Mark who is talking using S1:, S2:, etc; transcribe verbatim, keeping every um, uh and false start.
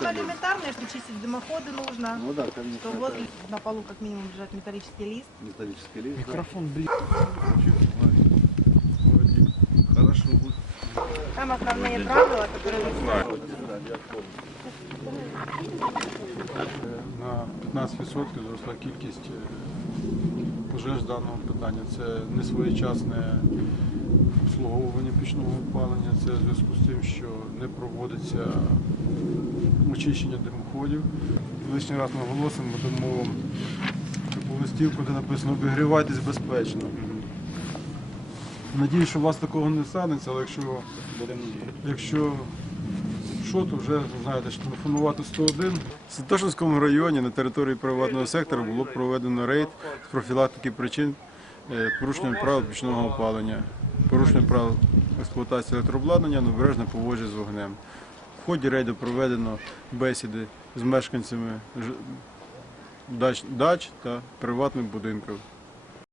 S1: самое элементарное, что чистить дымоходы нужно,
S2: Ну да, конечно.
S1: что возле на полу как минимум лежит металлический лист.
S2: Металлический лист.
S3: Микрофон, блин.
S2: Хорошо будет.
S1: Там основные правила, которые вы знаете.
S3: На п'ятнадцять відсотків зросла кількість пожеж даного питання. Це несвоєчасне обслуговування пічного опалення, це в зв'язку з тим, що не проводиться очищення димоходів. Лишній раз наголосимо, тому таку листівку, де написано «Обігрівайтесь безпечно». Надію, що у вас такого не станеться, але якщо, якщо що, то вже знаєте, що телефонувати сто один. В Святошинському районі на території приватного сектору було проведено рейд з профілактики причин порушення правил пічного опалення, порушення правил експлуатації електрообладнання, необережне поводження з вогнем. В ході рейду проведено бесіди з мешканцями дач, дач та приватних будинків.